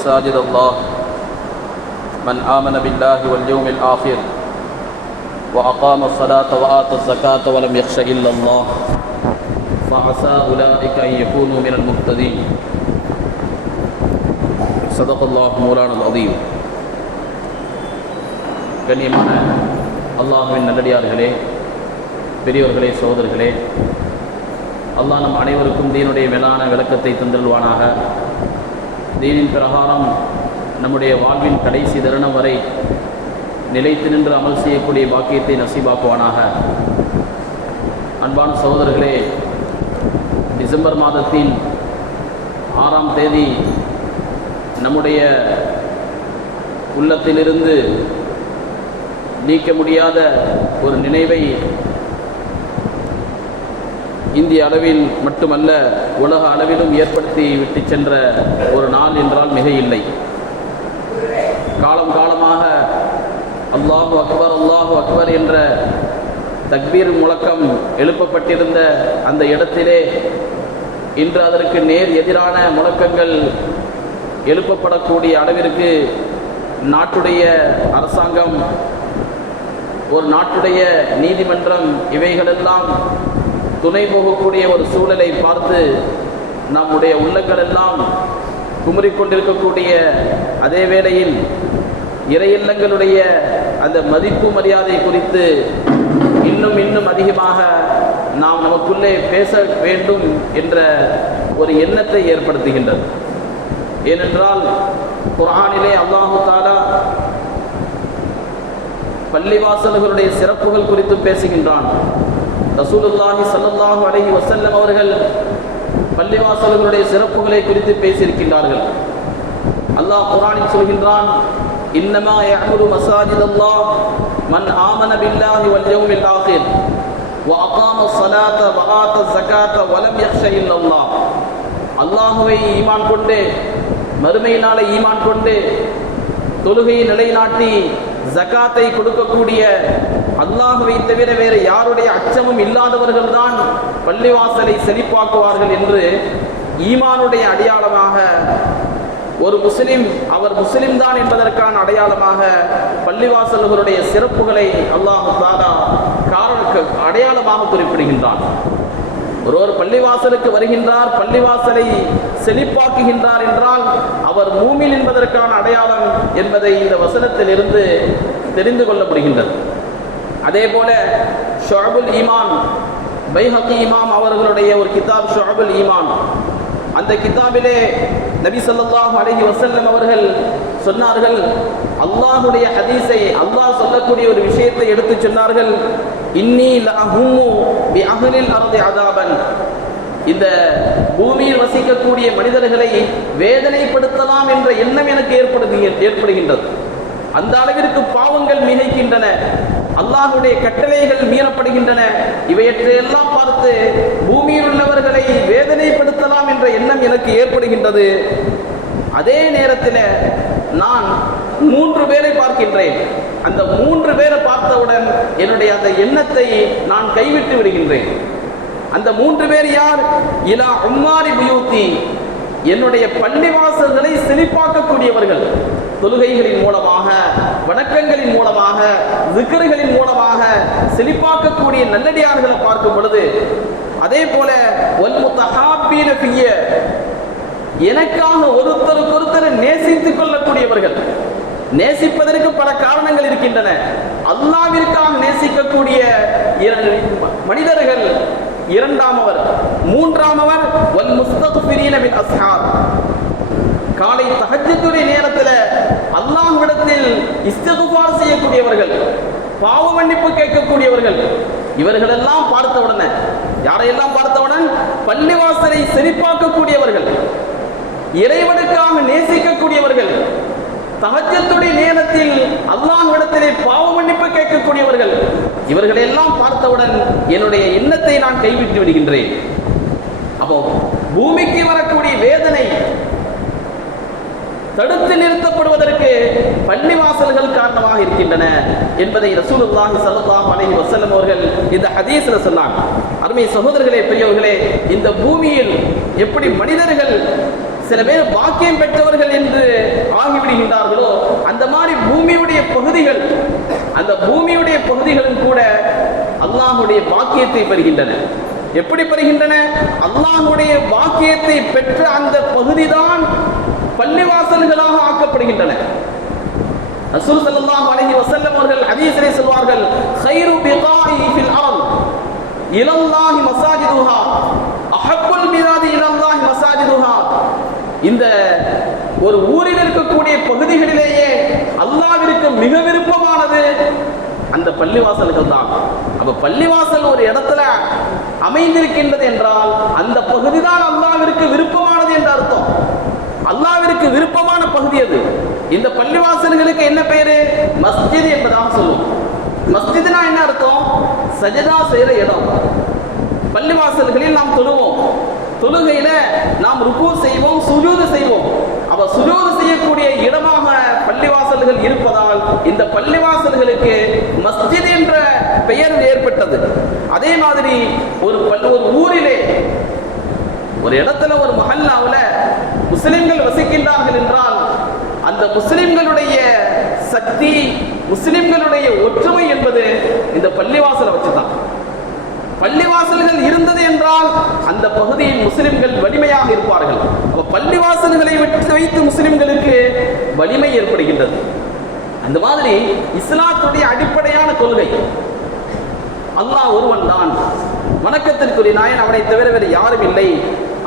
مساجد الله من آمن بالله واليوم الآخر وأقام الصلاة وآتى الزكاة ولم يخش إلا الله فعسى أولئك أن يكونوا من المهتدين. صدق الله مولانا العظيم. கண்ணியமான அல்லாஹ்வின் நல்லடியார்களே, பெரியோர்களே, சகோதரர்களே, அல்லாஹ் நம் அனைவருக்கும் தீனுடைய மேலான விளக்கத்தை தந்தருள்வானாக. தீனின் பிரகாரம் நம்முடைய வாழ்வின் கடைசி தருணம் வரை நிலைத்து நின்று அமல் செய்யக்கூடிய பாக்கியத்தை நசீபாக்குவானாக. அன்பான சகோதரர்களே, டிசம்பர் மாதத்தின் 6ஆம் தேதி நம்முடைய உள்ளத்திலிருந்து நீக்க முடியாத ஒரு நினைவை இந்திய அளவில் மட்டுமல்ல உலக அளவிலும் ஏற்படுத்தி விட்டு சென்ற ஒரு நாள் என்றால் மிக இல்லை. காலம் காலமாக அல்லாஹு அக்பர் அல்லாஹு அக்பர் என்ற தக்பீர் முழக்கம் எழுப்பப்பட்டிருந்த அந்த இடத்திலே இன்று அதற்கு நேர் எதிரான முழக்கங்கள் எழுப்பப்படக்கூடிய அளவிற்கு நாட்டுடைய அரசாங்கம், ஒரு நாட்டுடைய நீதிமன்றம் இவைகளெல்லாம் துணை போகக்கூடிய ஒரு சூழலை பார்த்து நம்முடைய உள்ளங்கள் எல்லாம் குமுறிக்கொண்டிருக்கக்கூடிய அதே வேளையில் இறையில்லங்களுடைய அந்த மதிப்பு மரியாதை குறித்து இன்னும் அதிகமாக நாம் நமக்குள்ளே பேச வேண்டும் என்ற ஒரு எண்ணத்தை ஏற்படுத்துகின்றது. ஏனென்றால் குர்ஆனிலே அல்லாஹு தஆலா பள்ளிவாசல்களுடைய சிறப்புகள் குறித்து பேசுகின்றான். ரசூலுல்லாஹி ஸல்லல்லாஹு அலைஹி வஸல்லம் அவர்கள் பள்ளிவாசல்களுடைய சிறப்புகளை குறித்து பேசியிருக்கின்றார்கள். அல்லாஹ் குர்ஆனில் சொல்கின்றான், இன்னமா யஅமுரு மஸாஜிதல்லாஹ் மன் ஆமன பில்லாஹி வல் யௌமில் ஆகிர் வ அகாம ஸலாத வ ஆத ஸகாத வ லம் யக்ஷ இல்லல்லாஹ். அல்லாஹ்வை ஈமான் கொண்டு, மறுமை நாளை ஈமான் கொண்டு, தொழுகையை நிலைநாட்டி ஜகாத்தை கொடுக்கக்கூடிய, அல்லாஹ்வை தவிர வேறு யாருடைய அச்சமும் இல்லாதவர்கள் தான் பள்ளிவாசலை செழிப்பாக்குவார்கள் என்று ஈமானுடைய அடையாளமாக ஒரு முஸ்லிம் அவர் முஸ்லிம் தான் என்பதற்கான அடையாளமாக பள்ளிவாசல்களுடைய சிறப்புகளை அல்லாஹ் தஆலா அடையாளமாக குறிப்பிடுகின்றான். ஒருவர் பள்ளிவாசலுக்கு வருகின்றார், பள்ளிவாசலை செழிப்பாக்குகின்றார் என்றால் அவர் மூமின் என்பதற்கான அடையாளம் என்பதை இந்த வசனத்தில் இருந்து தெரிந்து கொள்ள முடிகின்றது. அதே போல ஷுஅபுல் ஈமான், பைஹகி இமாம் அவர்களுடைய ஒரு கிதாப் ஷுஅபுல் ஈமான், அந்த கிதாபிலே நபி ஸல்லல்லாஹு அலைஹி வஸல்லம் அவர்கள் சொன்னார்கள், அல்லாஹ்வுடைய ஹதீஸை, அல்லாஹ் சொல்லக்கூடிய ஒரு விஷயத்தை எடுத்து சொன்னார்கள். இன்னி லஅஹும்மு பி அஹ்லில் அர்தி அஸாபன், இந்த பூமியில் வசிக்கக்கூடிய மனிதர்களை வேதனைப்படுத்தலாம் என்ற எண்ணம் எனக்கு ஏற்படுகின்றது. அந்த அளவிற்கு பாவங்கள் மிகைக்கின்றன, அல்லாஹ்வுடைய கட்டளைகள் மீறப்படுகின்றன. இவையற்றையெல்லாம் பார்த்து பூமியில் உள்ளவர்களை வேதனைப்படுத்தலாம் என்ற எண்ணம் எனக்கு ஏற்படுகின்றது. அதே நேரத்தில் நான் 3 பேரை பார்க்கின்றேன். அந்த 3 பேரை பார்த்தவுடன் என்னுடைய அந்த எண்ணத்தை நான் கைவிட்டு விடுகின்றேன். அந்த 3 பேர் யார்? இலா உம்மாரி புயூத்தி, என்னுடைய பள்ளிவாசல்களை செழிப்பாக்கக்கூடியவர்கள். தொழுகைகளின் மூலமாக, வணக்கங்களின் மூலமாக, zikர்களின் மூலமாக செழிப்பாக்கக்கூடிய நல்லடியார்களை பார்க்கும் பொழுது, அதே போல வல் முத்தஹாப்பீன ஃபிய்ய, எனக்காக ஒருத்தருக்கொருத்தர் நேசித்துக் கொள்ளக்கூடியவர்கள். நேசிப்பதற்கு பல காரணங்கள் இருக்கின்றன. அல்லாஹ்விற்காக நேசிக்கக்கூடிய மனிதர்கள் இரண்டாமவர். மூன்றாமவர் வல் முஸ்தக்ஃபிரீன பில் அஸ்ஹார், காலை தஹஜ்ஜுடைய நேரத்தில் அல்லாஹ்விடத்தில் இஸ்திக்ஃபார் செய்யக்கூடியவர்கள், பாவ மன்னிப்பு கேட்கக்கூடியவர்கள். இவர்களெல்லாம் பார்த்தவுடனே, யாரையெல்லாம் பார்த்தவுடன்? பள்ளிவாசலை செழிப்பாக்கக்கூடியவர்கள், இறைவனுக்காக நேசிக்கக்கூடியவர்கள், தஹஜ்ஜுடைய நேரத்தில் அல்லாஹ்விடத்திலே பாவ மன்னிப்பு கேட்கக்கூடியவர்கள். இவர்களெல்லாம் பார்த்தவுடன் என்னுடைய எண்ணத்தை நான் கைவிட்டு விடுகின்றேன். அப்போ பூமிக்கு வரக்கூடிய வேதனை தடுத்து நிறுத்தப்படுவதற்கு பள்ளிவாசல்கள் காரணமாக இருக்கின்றன என்பதை ரசூலுல்லாஹி ஸல்லல்லாஹு அலைஹி வஸல்லம் அவர்கள் இந்த ஹதீஸ்ல சொன்னாங்க. அருமை சகோதரர்களே, பெரியவர்களே, இந்த பூமியில் எப்படி மனிதர்கள் சில பேர் பாக்கியம் பெற்றவர்கள் என்று பாக்கியத்தை பெறுகின்றன. எப்படி பெறுகின்றன? அல்லாஹ்வுடைய பாக்கியத்தை பெற்ற அந்த பகுதிதான் பள்ளிவாசல்களாக ஆக்கப்படுகின்றன. ரசூல் ஸல்லல்லாஹு அலைஹி வஸல்லம் அவர்கள் ஹதீஸிலே சொல்வார்கள், கைரு பிகாஇ ஃபில் அர்த் இலல்லாஹி மஸாஜிதுஹா அஹப்புல் பிலாதி இலல்லாஹி மஸாஜிதுஹா. இந்த ஒரு ஊரில் இருக்கக்கூடிய பகுதிகளிலேயே அல்லாஹ்விற்கு மிக விருப்பமானது அந்த பள்ளிவாசல்கள் தான். அப்ப பள்ளிவாசல் ஒரு இடத்துல அமைந்திருக்கின்றது என்றால் அந்த பகுதி தான் அல்லாஹ்விற்கு விருப்பமானது என்று அர்த்தம். அல்லாஹ்விற்கு விருப்பமான பகுதி அது. இந்த பள்ளிவாசல்களுக்கு என்ன பெயரு? மஸ்ஜித் என்பதாக சொல்லுவோம். மஸ்ஜித்னா என்ன அர்த்தம்? சஜதா செய்யற இடம். பள்ளிவாசல்களில் நாம் தொழுவோம், தொழுகையில நாம் ருக்கு செய்வோம், சுஜூது செய்வோம். அவ சுஜூது செய்யக்கூடிய இடமாக பள்ளிவாசல்கள் இருப்பதால் இந்த பள்ளிவாசல்களுக்கு மஸ்ஜித் என்ற பெயர் ஏற்பட்டது. அதே மாதிரி ஒரு ஊரிலே ஒரு இடத்துல ஒரு மஹல்லாவுல முஸ்லிம்கள் வசிக்கின்றார்கள் என்றால் அந்த முஸ்லிம்களுடைய சக்தி, முஸ்லிம்களுடைய ஒற்றுமை என்பது இந்த பள்ளிவாசலை வச்சுதான். பள்ளிவாசல்கள் இருந்தது என்றால் அந்த பகுதியில் முஸ்லிம்கள் வலிமையாக இருப்பார்கள். அப்ப பள்ளிவாசல்களை வைத்து முஸ்லிம்களுக்கு வலிமை ஏற்படுகின்றது. அந்த மாதிரி இஸ்லாத்துடைய அடிப்படையான கொள்கை அல்லாஹ் ஒருவன் தான், வணக்கத்திற்குரிய நாயன், அவனை தவிர வேறு யாரும் இல்லை,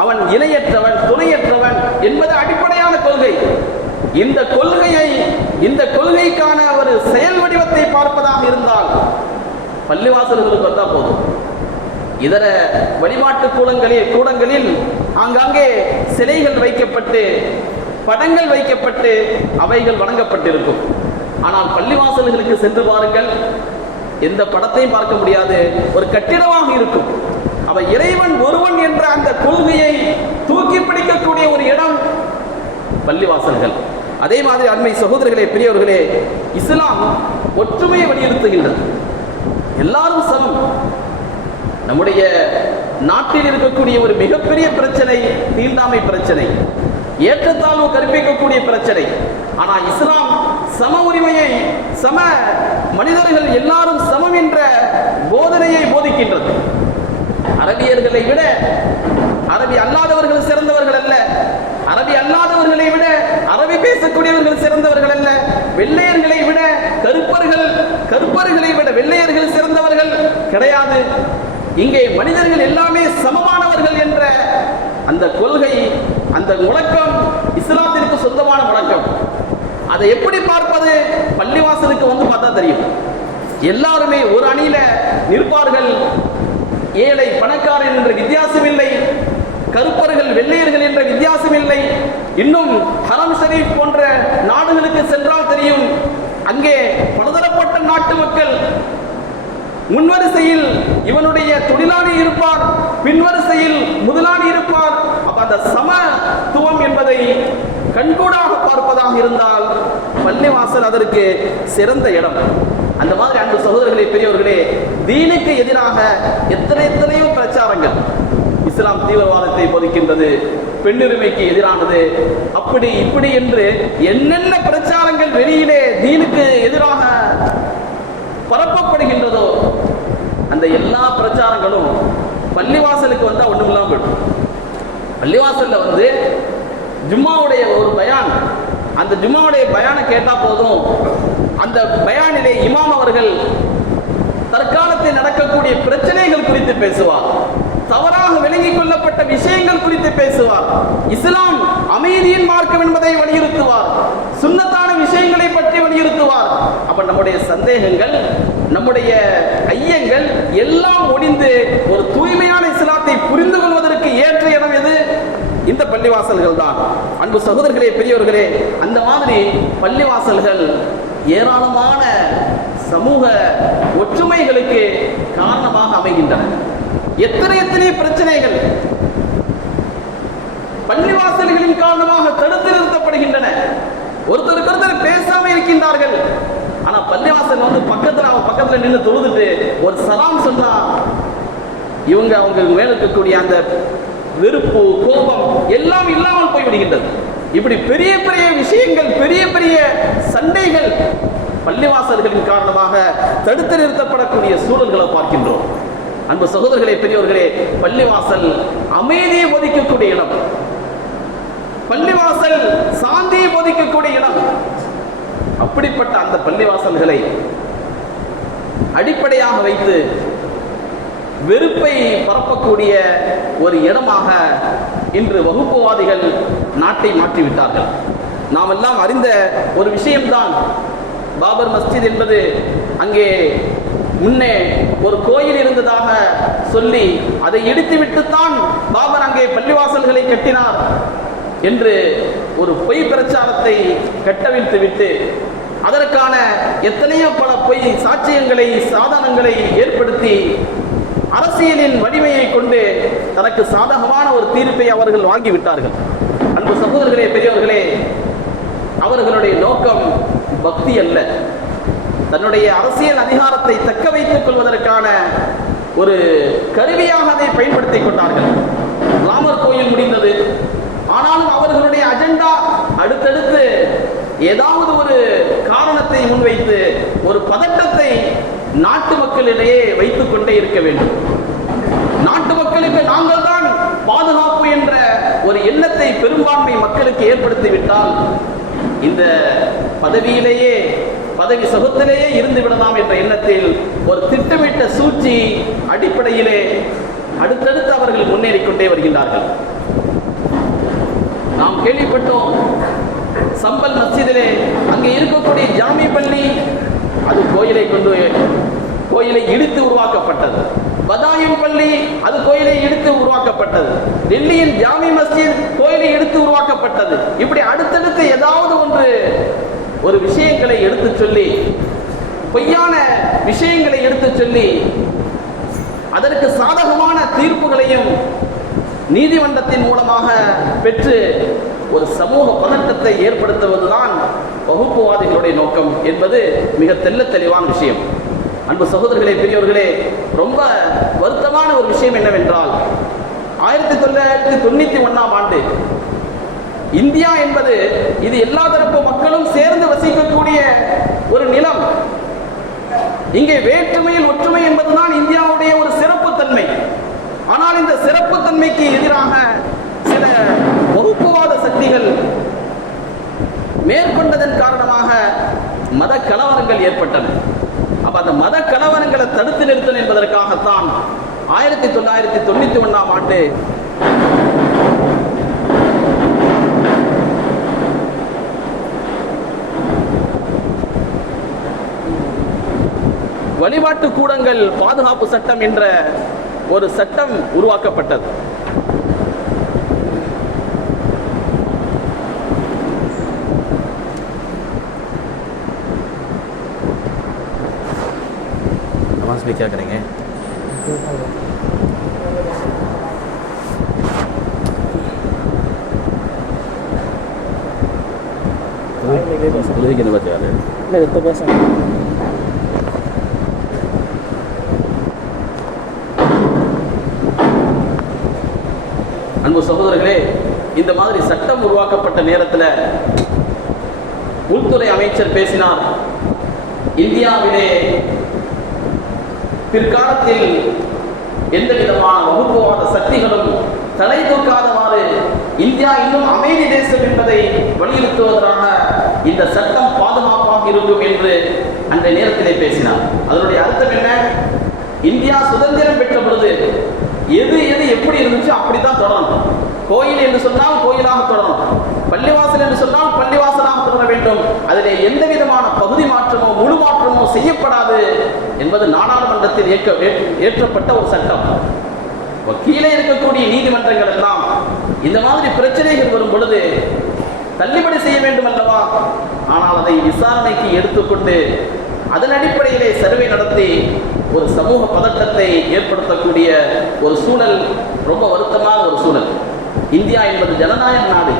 அவன் இணையற்றவன் துணையற்றவன் என்பது அடிப்படையான கொள்கை. இந்த கொள்கையை, இந்த கொள்கைக்கான ஒரு செயல் வடிவத்தை பார்ப்பதாக இருந்தால் பள்ளிவாசல்களுக்கு வந்தா போதும். இதர வழிபாட்டு கூடங்களில் ஆங்காங்கே சிலைகள் வைக்கப்பட்டு படங்கள் வைக்கப்பட்டு அவைகள் வணங்கப்பட்டிருக்கும். ஆனால் பள்ளிவாசல்களுக்கு சென்று பாருங்கள், எந்த படத்தையும் பார்க்க முடியாது, ஒரு கட்டிடமாக இருக்கும். அவ இறைவன் ஒருவன் என்ற அந்த கொள்கையை தூக்கி பிடிக்கக்கூடிய ஒரு இடம் பள்ளிவாசல்கள். அதே மாதிரி அண்மை சகோதரர்களே, பெரியவர்களே, இஸ்லாம் ஒற்றுமையை வலியுறுத்துகின்றது. எல்லாரும் சமம். நம்முடைய நாட்டில் இருக்கக்கூடிய ஒரு மிகப்பெரிய பிரச்சனை தீண்டாமை பிரச்சனை, ஏற்றத்தாழ்வு கற்பிக்கக்கூடிய பிரச்சனை. ஆனால் இஸ்லாம் சம உரிமையை, சம மனிதர்கள் எல்லாரும் சமம் என்ற போதனையை போதிக்கின்றது. அரபியர்களை விட அரபி அல்லாதவர்கள் சிறந்தவர்கள் அல்ல, அரபி அல்லாதவர்களை விட அரபி பேசக்கூடியவர்கள் சிறந்தவர்கள் அல்ல, வெள்ளையர்களை விட கருப்பர்களை விட வெள்ளையர்கள் சிறந்தவர்கள் கிடையாது. இங்கே மனிதர்கள் எல்லாமே சமமானவர்கள் என்ற அந்த கொள்கை, அந்த முழக்கம் இஸ்லாத்திற்கு சொந்தமான முழக்கம். அதை எப்படி பார்ப்பது? பள்ளிவாசலுக்கு வந்து பார்த்தா தெரியும். எல்லாருமே ஒரு அணியில நிற்பார்கள். ஏழை பணக்காரன் என்ற வித்தியாசம் இல்லை, கருப்பர்கள் வெள்ளையர்கள் என்ற வித்தியாசம் இல்லை. இன்னும் ஹரம் ஷரீப் போன்ற நாடுகளுக்கு சென்றால் தெரியும், அங்கே பலதரப்பட்ட நாட்டு மக்கள் முன்வரிசையில் இவனுடைய தொழிலாளி இருப்பார், பின்வரிசையில் முதலாளி இருப்பார். அப்ப அந்த சமத்துவம் என்பதை கண்கூடாக பார்ப்பதாக இருந்தால் பள்ளிவாசல் அதற்கு சிறந்த இடம். அந்த மாதிரி அன்பு சகோதரர்களே, பெரியவர்களே, தீனுக்கு எதிராக எத்தனையோ பிரச்சாரங்கள். இஸ்லாம் தீவிரவாதத்தை போதிக்கின்றது, பெண்ணுரிமைக்கு எதிரானது, அப்படி இப்படி என்று என்னென்ன பிரச்சாரங்கள் வெளியிலே தீனுக்கு எதிராக பரப்பப்படுகின்றதோ அந்த எல்லா பிரச்சாரங்களும் பள்ளிவாசலுக்கு வந்தா ஒண்ணுமில்லாம போயிடும். பள்ளிவாசல்ல வந்து ஜும்மாவுடைய ஒரு பயான், அந்த ஜும்மாவுடைய பயானை கேட்டா போதும், அந்த பயானிலே இமாம் அவர்கள் தற்காலத்தில் நடக்கக்கூடிய பிரச்சனைகள் குறித்து பேசுவார், தவறாக விளங்கிக் கொள்ளப்பட்ட விஷயங்கள் குறித்து பேசுவார், இஸ்லாம் அமைதியின் மார்க்கம் என்பதை வலியுறுத்துவார், சுன்னத்தான விஷயங்களை பற்றி வலியுறுத்துவார். அப்ப நம்முடைய சந்தேகங்கள், நம்முடைய ஐயங்கள் எல்லாம் ஒழிந்து ஒரு தூய்மையான இஸ்லாத்தை புரிந்து கொள்வதற்கு ஏற்ற இடம் எது? இந்த பள்ளிவாசல்கள் தான். அன்பு சகோதரர்களே, பெரியவர்களே, அந்த மாதிரி பள்ளிவாசல்கள் ஏராளமான சமூக ஒற்றுமைகளுக்கு காரணமாக அமைகின்றன. எத்தனை பிரச்சனைகள் பள்ளிவாசல்களின் காரணமாக தடுத்து நிறுத்தப்படுகின்றன. ஒருத்தர் பேசாம இருக்கின்றார்கள். ஆனா பள்ளிவாசல் வந்து பக்கத்துல நின்று தொழுதுட்டு ஒரு சலாம் சொன்னா அவங்க மேல இருக்கக்கூடிய அந்த வெறுப்பு, கோபம் எல்லாம் இல்லாமல் போய்விடுகின்றது. இப்படி பெரிய பெரிய விஷயங்கள், பெரிய பெரிய சண்டைகள் பள்ளிவாசல்களின் காரணமாக தடுத்து நிறுத்தப்படக்கூடிய சூழல்களை பார்க்கின்றோம். அன்பு சகோதரர்களே, பெரியவர்களே, பள்ளிவாசல் அமைதியை போதிக்கக்கூடிய இடம், பள்ளிவாசல் சாந்தியை போதிக்கக்கூடிய இடம். அப்படிப்பட்ட அந்த பள்ளிவாசல்களை அடிப்படையாக வைத்து வெறுப்பை பரப்பக்கூடிய ஒரு இடமாக இன்று வகுப்புவாதிகள் நாட்டை மாற்றிவிட்டார்கள். நாம் எல்லாம் அறிந்த ஒரு விஷயம்தான் பாபர் மஸ்ஜித் என்பது. அங்கே முன்னே ஒரு கோயில் இருந்ததாக சொல்லி அதை இடித்துவிட்டுத்தான் பாபர் அங்கே பள்ளிவாசல்களை கட்டினார் என்று ஒரு பொய் பிரச்சாரத்தை கட்டவிழ்த்து விட்டு அதற்கான எத்தனையோ பல பொய் சாட்சியங்களை சாதனங்களை ஏற்படுத்தி அரசியலின் வலிமையை கொண்டு தனக்கு சாதகமான ஒரு தீர்ப்பை அவர்கள் வாங்கிவிட்டார்கள். அன்பு சகோதரர்களே, பெரியவர்களே, அவர்களுடைய நோக்கம் பக்தி அல்ல, தன்னுடைய அரசியல் அதிகாரத்தை தக்க வைத்துக் கொள்வதற்கான ஒரு கருவியாக அதை பயன்படுத்திக் கொண்டார்கள். ராமர் கோயில் முடிந்தது. ஆனாலும் அவர்களுடைய அஜெண்டா அடுத்தடுத்து ஏதாவது ஒரு காரணத்தை முன்வைத்து ஒரு பதட்டத்தை நாட்டு மக்களிடையே வைத்துக் கொண்டே இருக்க வேண்டும். நாட்டு மக்களுக்கு நாங்கள் தான் பாதுகாப்பு என்ற ஒரு எண்ணத்தை பெரும்பான்மை மக்களுக்கு ஏற்படுத்திவிட்டால் இந்த பதவியிலேயே பதவி சுகத்திலேயே இருந்து விடலாம் என்ற எண்ணத்தில் ஒரு திட்டமிட்ட சூழ்ச்சி அடிப்படையிலே அடுத்தடுத்து அவர்கள் முன்னேறிக்கொண்டே வருகின்றார்கள். நாம் கேள்விப்பட்டோம், சம்பல் மஸ்ஜிதிலே அங்கே இருக்கக்கூடிய ஜாமி பள்ளி அது கோயிலை இடித்து உருவாக்கப்பட்டது. பதாயும் பள்ளி அது கோயிலை இடித்து உருவாக்கப்பட்டது. டெல்லியின் ஜாமி மஸ்ஜித் கோயிலை இடித்து உருவாக்கப்பட்டது. இப்படி அடுத்தடுத்து ஏதாவது ஒரு விஷயங்களை எடுத்து சொல்லி, பொய்யான விஷயங்களை எடுத்து சொல்லி அதற்கு சாதகமான தீர்ப்புகளையும் நீதிமன்றத்தின் மூலமாக பெற்று ஒரு சமூக பதட்டத்தை ஏற்படுத்துவதுதான் வகுப்புவாதிகளுடைய நோக்கம் என்பது மிக தெளிவான விஷயம். அன்பு சகோதரர்களே, பெரியவர்களே, ரொம்ப வருத்தமான ஒரு விஷயம் என்னவென்றால் 1991ஆம் ஆண்டு இந்தியா என்பது இது எல்லா தரப்பு மக்களும் சேர்ந்து வசிக்கக்கூடிய ஒரு நிலம். இங்கே வேற்றுமையில் ஒற்றுமை என்பதுதான் இந்தியாவுடைய ஒரு சிறப்புத்தன்மை. ஆனால் இந்த சிறப்புத்தன்மைக்கு எதிராக சில வகுப்புவாத சக்திகள் மேற்கொண்டதன் காரணமாக மத கலவரங்கள் ஏற்பட்டன. அப்ப அந்த மத கலவரங்களை தடுத்து நிறுத்தணும் என்பதற்காகத்தான் 1991ஆம் ஆண்டு வழிபாட்டு கூடங்கள் பாதுகாப்பு சட்டம் என்ற ஒரு சட்டம் உருவாக்கப்பட்டது. नमाज में क्या करेंगे? कितने बजे आ रहे हैं? तो पैसा அன்பு சகோதரர்களே, இந்த மாதிரி சட்டம் உருவாக்கப்பட்ட நேரத்தில் உள்துறை அமைச்சர் பேசினார். இந்தியாவிலே பிற்காலத்தில் எந்த விதமான வகுப்புவாத சக்திகளும் தலை தூக்காதவாறு இந்தியா இன்னும் அமைதி தேசம் என்பதை வலியுறுத்துவதற்காக இந்த சட்டம் பாதுகாப்பாக இருக்கும் என்று அந்த நேரத்திலே பேசினார். அதனுடைய அர்த்தம் என்ன? இந்தியா சுதந்திரம் பெற்ற பொழுது எது எப்படி இருந்துச்சு அப்படித்தான் தொடரணும். கோயில் என்று சொன்னால் கோயிலாக தொடரணும், பள்ளிவாசல் என்று சொன்னால் பள்ளிவாசலாக தொடர வேண்டும். அதிலே எந்த விதமான பகுதி மாற்றமோ முழு மாற்றமோ செய்யப்படாது என்பது நாடாளுமன்றத்தில் ஏற்றப்பட்ட ஒரு சட்டம். கீழே இருக்கக்கூடிய நீதிமன்றங்கள் எல்லாம் இந்த மாதிரி பிரச்சனைகள் வரும் பொழுது தள்ளுபடி செய்ய வேண்டும் அல்லவா? ஆனால் அதை விசாரணைக்கு எடுத்துக்கொண்டு அதன் அடிப்படையிலே சர்வே நடத்தி ஒரு சமூக பதட்டத்தை ஏற்படுத்தக்கூடிய ஒரு சூழல், ரொம்ப வருத்தமான ஒரு சூழல். இந்தியா என்பது ஜனநாயக நாடு.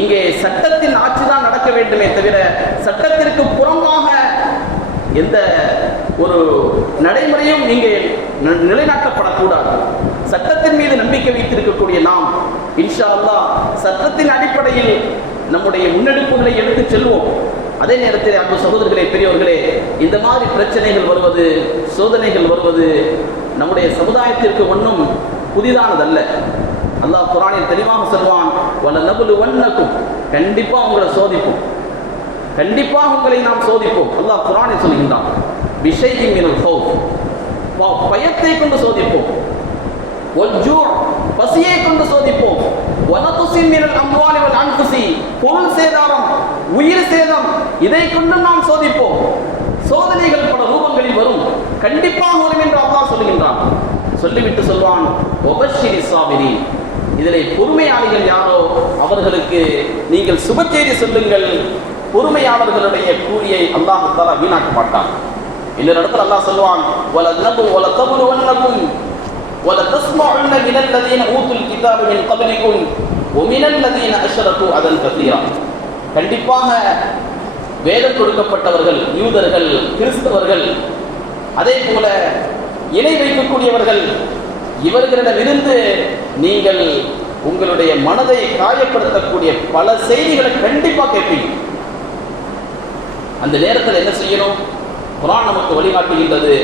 இங்கே சட்டத்தின் ஆட்சிதான் நடக்க வேண்டுமே தவிர சட்டத்திற்கு புறம்பாக எந்த ஒரு நடைமுறையும் இங்கே நிலைநாட்டப்படக்கூடாது. சட்டத்தின் மீது நம்பிக்கை வைத்திருக்கக்கூடிய நாம் இன்ஷா அல்லாஹ் சட்டத்தின் அடிப்படையில் நம்முடைய முன்னெடுப்புகளை எடுத்து செல்வோம். அதே நேரத்தில் அன்பு சகோதரர்களே, பெரியவர்களே, இந்த மாதிரி பிரச்சனைகள் வருவது, சோதனைகள் வருவது நம்முடைய சமுதாயத்திற்கு ஒன்றும் புதிதானதல்ல. அல்லாஹ் குர்ஆனில் தெளிவாக சொல்வான், வலநபுலுவன்னக்கும், கண்டிப்பா உங்களை சோதிப்போம், கண்டிப்பாக உங்களை நாம் சோதிப்போம். அல்லாஹ் குர்ஆனில் சொல்கின்றான், பிஷைஇன் மினல் ஹௌஃப், பயத்தை கொண்டு சோதிப்போம், வல்ஜூ, பசியை கொண்டு சோதிப்போம், வனக்ஸின் மினல் அம்வாலி வல் அன்ஃபுஸி, பொருள் சேதாரம், உயிர் சேதம், இதை கொண்டு நாம் சோதிப்போம். சோதனைகள் பல ரூபங்களில் வரும், கண்டிப்பாக வரும் என்று அல்லாஹ் சொல்கின்றான். சொல்லிவிட்டு சொல்வான், வபஷ்ஷிரி ஸாபிரீன், இதிலே பொறுமையாளிகள் யாரோ அவர்களுக்கு நீங்கள் சுப செய்தி சொல்லுங்கள், பொறுமையாளர்களுடைய கூலியை அல்லாஹ் தஆலா வீணாக்க மாட்டான். இந்த இடத்துல அல்லாஹ் சொல்வான், வலதபுலுவன்னக்கும் வலதஸ்மஉன்ன மினல்லதீன ஊதுல் கிதாப மின் கப்லிக்கும் வமினல்லதீன அஷ்ரகு அதன் கஸீரா, கண்டிப்பாக வேதம் கொடுக்கப்பட்டவர்கள், யூதர்கள், கிறிஸ்தவர்கள், அதே போல இணை வைக்கக்கூடியவர்கள், இவர்களிடமிருந்து நீங்கள் உங்களுடைய மனதை காயப்படுத்தக்கூடிய பல செய்திகளை கண்டிப்பாக கேட்பீங்க. அந்த நேரத்தில் என்ன செய்யணும்? குர்ஆன் நமக்கு வழிகாட்டுகின்றது,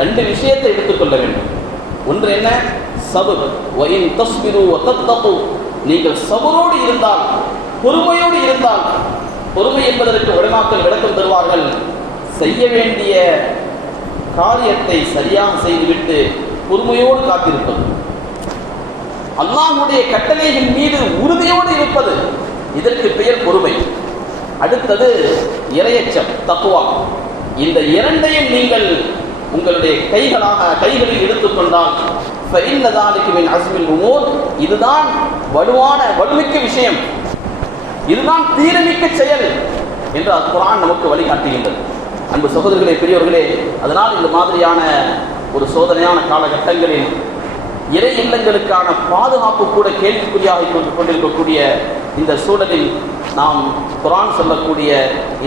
ரெண்டு விஷயத்தை எடுத்துக்கொள்ள வேண்டும். ஒன்று என்ன? சபர். வஇன் தஸ்பிரு வதத்தகு, நீங்கள் சபரோடு இருந்தால், பொறுமையோடு இருந்தால், பொறுமை என்பதற்கு உலமாக்கள் விளக்கம் தருவார்கள், செய்ய வேண்டிய காரியத்தை சரியாக செய்துவிட்டு பொறுமையோடு காத்திருப்பது, அல்லாஹ்வுடைய கட்டளைகள் மீது உறுதியோடு இருப்பது, இதற்கு பெயர் பொறுமை. அடுத்தது இறையச்சம், தக்வா. இந்த இரண்டையும் நீங்கள் உங்களுடைய கைகளில் எடுத்துக்கொண்டால் ஃபஇன்ன ஸாலிக மின் அஸ்மில் உமூர், இதுதான் வலுமிக்க விஷயம், இதுதான் தீரமிக்க செயல் என்று குர்ஆன் நமக்கு வழிகாட்டுகின்றது. அன்பு சகோதரர்களே, பெரியவர்களே, அதனால் இந்த மாதிரியான ஒரு சோதனையான காலகட்டங்களில் இறை இல்லங்களுக்கான பாதுகாப்பு கூட கேள்விக்குறியாக கொண்டிருக்கக்கூடிய இந்த சூழலில் நாம் குர்ஆன் சொல்லக்கூடிய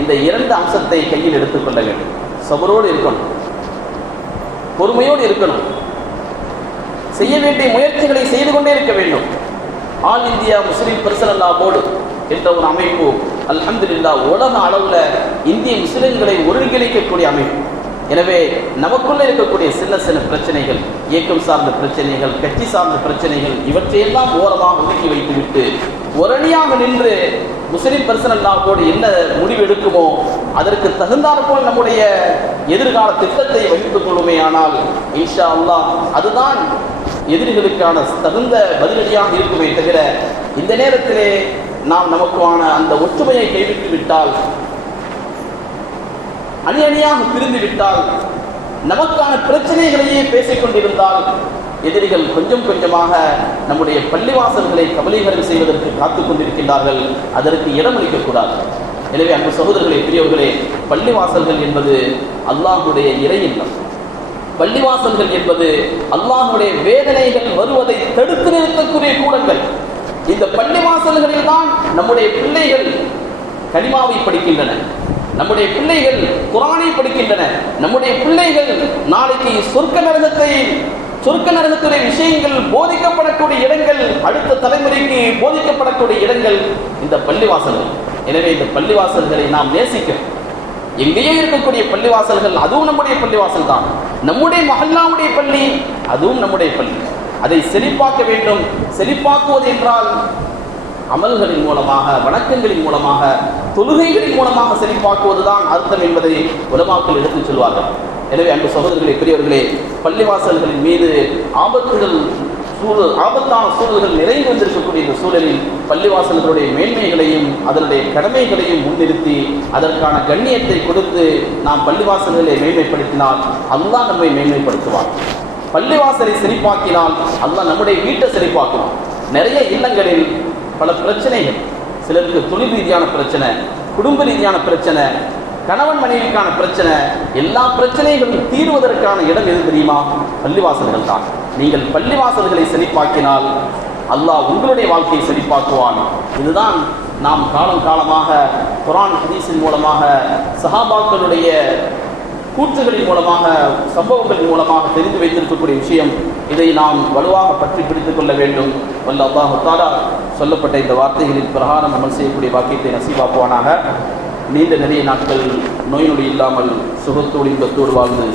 இந்த இரண்டு அம்சத்தை கையில் எடுத்துக்கொள்ள வேண்டும். சபரோடு இருக்கணும், பொறுமையோடு இருக்கணும், செய்ய வேண்டிய முயற்சிகளை செய்து கொண்டே இருக்க வேண்டும். ஆல் இந்தியா முஸ்லிம் பர்சனல் லா போர்டு என்ற ஒரு அமைப்பு அல்ஹம்துலில்லாஹ் உலக அளவில் இந்திய முஸ்லிம்களை ஒருங்கிணைக்கக்கூடிய அமைப்பு. எனவே நமக்குள்ள இருக்கக்கூடிய சின்ன சின்ன பிரச்சனைகள், இயக்கம் சார்ந்த பிரச்சனைகள், கட்சி சார்ந்த பிரச்சனைகள், இவற்றையெல்லாம் ஓரமாக ஒதுக்கி வைத்துவிட்டு ஒரணியாக நின்று முஸ்லிம் பர்சனல் லா போர்டு என்ன முடிவு எடுக்குமோ அதற்கு தகுந்தாற்போல் நம்முடைய எதிர்கால திட்டத்தை வகுத்துக் கொள்ளுமே ஆனால் இன்ஷா அல்லாஹ் அதுதான் எதிரிகளுக்கான தகுந்த பதிலடியாக இருக்குமே தவிர, இந்த நேரத்திலே நாம் நமக்கான அந்த ஒற்றுமையை கைவிட்டு விட்டால், அணி அணியாக பிரிந்து விட்டால், நமக்கான பிரச்சனைகளையே பேசிக்கொண்டிருந்தால், எதிரிகள் கொஞ்சம் கொஞ்சமாக நம்முடைய பள்ளிவாசல்களை கபலீகரம் செய்வதற்கு காத்துக் கொண்டிருக்கின்றார்கள். அதற்கு இடமளிக்கக்கூடாது. எனவே அன்பு சகோதரர்களே, பெரியவர்களே, பள்ளிவாசல்கள் என்பது அல்லாஹ்வுடைய இறை இல்லம். பள்ளிவாசல்கள் என்பது அல்லாஹ்வுடைய வேதனைகள் வருவதை தடுத்து நிறுத்தக்கூடிய கூடங்கள். இந்த பள்ளிவாசல்களில் தான் நம்முடைய பிள்ளைகள் கலிமாவை படிக்கின்றன, நம்முடைய பிள்ளைகள் குர்ஆனை படிக்கின்றன, நம்முடைய பிள்ளைகள் நாளைக்கு சொர்க்க நரகத்துடைய விஷயங்கள் போதிக்கப்படக்கூடிய இடங்கள், அடுத்த தலைமுறைக்கு போதிக்கப்படக்கூடிய இடங்கள் இந்த பள்ளிவாசல்கள். எனவே இந்த பள்ளிவாசல்களை நாம் நேசிக்கிறோம். எங்கேயோ இருக்கக்கூடிய பள்ளிவாசல்கள் அதுவும் நம்முடைய பள்ளிவாசல் தான். நம்முடைய மஹல்லாவுடைய பள்ளி அதுவும் நம்முடைய பள்ளி. அதை செழிப்பாக்க வேண்டும். செழிப்பாக்குவது என்றால் அமல்களின் மூலமாக, வணக்கங்களின் மூலமாக, தொழுகைகளின் மூலமாக செழிப்பாக்குவதுதான் அர்த்தம் என்பதை உலமாக்கள் எடுத்துச் சொல்வார்கள். எனவே அன்பு சகோதரர்களே, பெரியவர்களே, பள்ளிவாசல்களின் மீது ஆபத்தான சூழல்கள் நிறைந்து வந்திருக்கக்கூடிய இந்த சூழலில் பள்ளிவாசல்களுடைய மேன்மைகளையும் அதனுடைய கடமைகளையும் முன்னிறுத்தி அதற்கான கண்ணியத்தை கொடுத்து நாம் பள்ளிவாசல்களை மேன்மைப்படுத்தினால் அல்லாஹ் நம்மை மேன்மைப்படுத்துவார். பள்ளிவாசலை செழிப்பாக்கினால் அல்லாஹ் நம்முடைய வீட்டை செழிப்பாக்குவான். நிறைய இல்லங்களில் பல பிரச்சனைகள், சிலருக்கு தொழில் ரீதியான பிரச்சனை, குடும்ப ரீதியான பிரச்சனை, கணவன் மனைவிக்கான பிரச்சனை, எல்லா பிரச்சனைகளும் தீர்வதற்கான இடம் எது தெரியுமா? பள்ளிவாசல்கள் தான். நீங்கள் பள்ளிவாசல்களை செழிப்பாக்கினால் அல்லாஹ் உங்களுடைய வாழ்க்கையை செழிப்பாக்குவான். இதுதான் நாம் காலம் காலமாக குர்ஆன் ஹதீஸின் மூலமாக, சஹாபாக்களுடைய கூற்றுகளின் மூலமாக, சம்பவங்களின் மூலமாக தெரிந்து வைத்திருக்கக்கூடிய விஷயம். இதை நாம் வலுவாக பற்றி பிடித்துக் கொள்ள வேண்டும். வல்ல அல்லாஹ் தஆலா சொல்லப்பட்ட இந்த வார்த்தைகளின் பிரகாரம் அமல் செய்யக்கூடிய வாக்கியத்தை நசீபாக்குவானாக. நீண்ட நிறைய நாட்கள் நோய் நொடி இல்லாமல் சுகத்தோடு இன்பத்தோடு வாழ்ந்து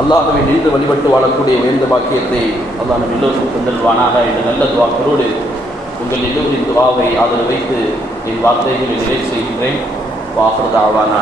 அல்லாஹ்வை நின்று வழிபட்டு வாழக்கூடிய உயர்ந்த பாக்கியத்தை அல்லாஹ் நம் எல்லோருக்கும் தந்தல்வானாக என்ற நல்ல துவாக்களோடு உங்கள் எல்லோரின் துவாவை ஆதரவு வைத்து என் வார்த்தைகளை நிறைவு செய்கின்றேன். வாஃபிரு தஅவானா